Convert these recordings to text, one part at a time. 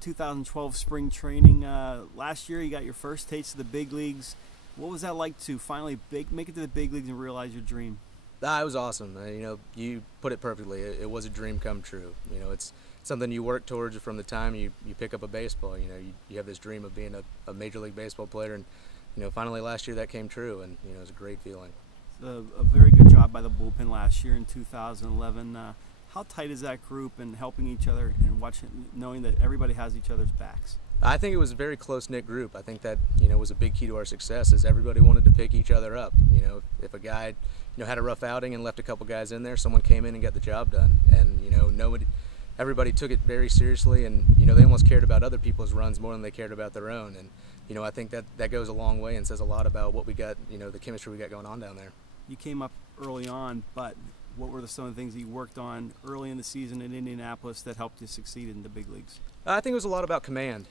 2012 spring training. Last year you got your first taste of the big leagues. What was that like to finally make it to the big leagues and realize your dream? It was awesome. You put it perfectly. It was a dream come true. It's something you work towards from the time you pick up a baseball. You have this dream of being a Major League Baseball player, and finally last year that came true, and it was a great feeling. A very good job by the bullpen last year in 2011. How tight is that group and helping each other and knowing that everybody has each other's backs? I think it was a very close-knit group. I think that was a big key to our success, is everybody wanted to pick each other up. If a guy had a rough outing and left a couple guys in there, someone came in and got the job done. And everybody took it very seriously, and they almost cared about other people's runs more than they cared about their own. And I think that goes a long way and says a lot about what we got, the chemistry we got going on down there. You came up early on, but what were some of the things that you worked on early in the season in Indianapolis that helped you succeed in the big leagues? I think it was a lot about command.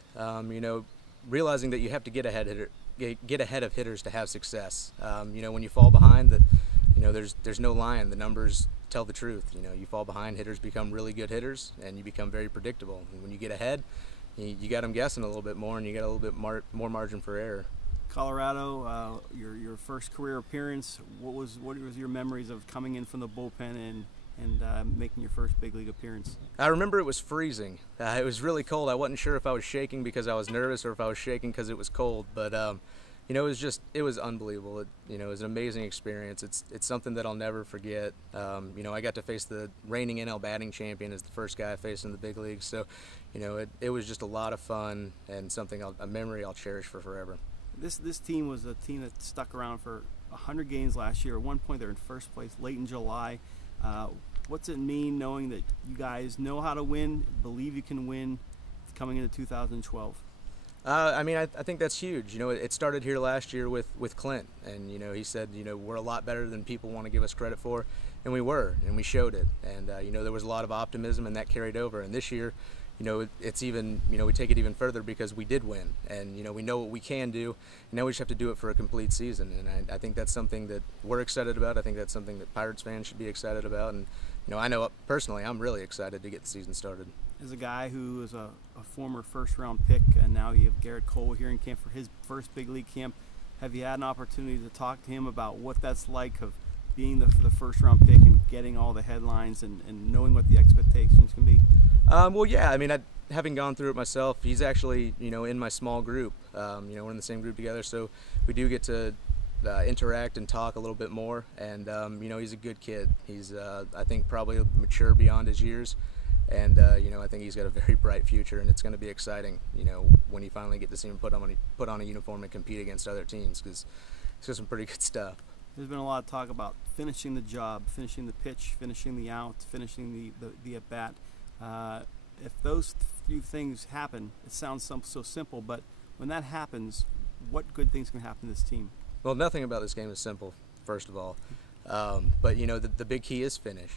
Realizing that you have to get ahead of hitters to have success. When you fall behind, there's no lying. The numbers tell the truth. You fall behind, hitters become really good hitters, and you become very predictable. And when you get ahead, you got them guessing a little bit more, and you got a little bit more margin for error. Colorado, your first career appearance. What was your memories of coming in from the bullpen and making your first big league appearance? I remember it was freezing. It was really cold. I wasn't sure if I was shaking because I was nervous or if I was shaking because it was cold. But it was unbelievable. It was an amazing experience. It's something that I'll never forget. I got to face the reigning NL batting champion as the first guy I faced in the big leagues. So, it was just a lot of fun and a memory I'll cherish for forever. This team was a team that stuck around for 100 games last year. At one point, they're in first place late in July. What's it mean knowing that you guys know how to win, believe you can win, coming into 2012? I think that's huge. It started here last year with Clint, and he said we're a lot better than people want to give us credit for, and we were, and we showed it. And there was a lot of optimism, and that carried over. And this year, it's even, we take it even further because we did win, and we know what we can do. Now we just have to do it for a complete season, and I think that's something that we're excited about. I think that's something that Pirates fans should be excited about, and I know personally I'm really excited to get the season started. As a guy who is a former first-round pick, and now you have Garrett Cole here in camp for his first big league camp, have you had an opportunity to talk to him about what that's like of being the first-round pick and getting all the headlines and knowing what the expectations can be? Well, yeah. Having gone through it myself, he's actually in my small group. We're in the same group together, so we do get to interact and talk a little bit more. And he's a good kid. He's I think probably mature beyond his years. And I think he's got a very bright future, and it's going to be exciting. When you finally get to see him put on a uniform and compete against other teams, because he's got some pretty good stuff. There's been a lot of talk about finishing the job, finishing the pitch, finishing the out, finishing the at bat. If those few things happen, it sounds so simple, but when that happens, what good things can happen to this team? Well, nothing about this game is simple, first of all. But the big key is finish.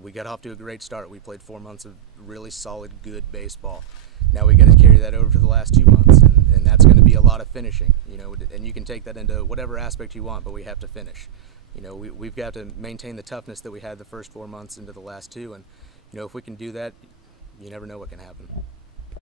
We got off to a great start. We played 4 months of really solid, good baseball. Now we got to carry that over for the last 2 months, and that's going to be a lot of finishing. And you can take that into whatever aspect you want, but we have to finish. We've got to maintain the toughness that we had the first 4 months into the last 2, and if we can do that, you never know what can happen.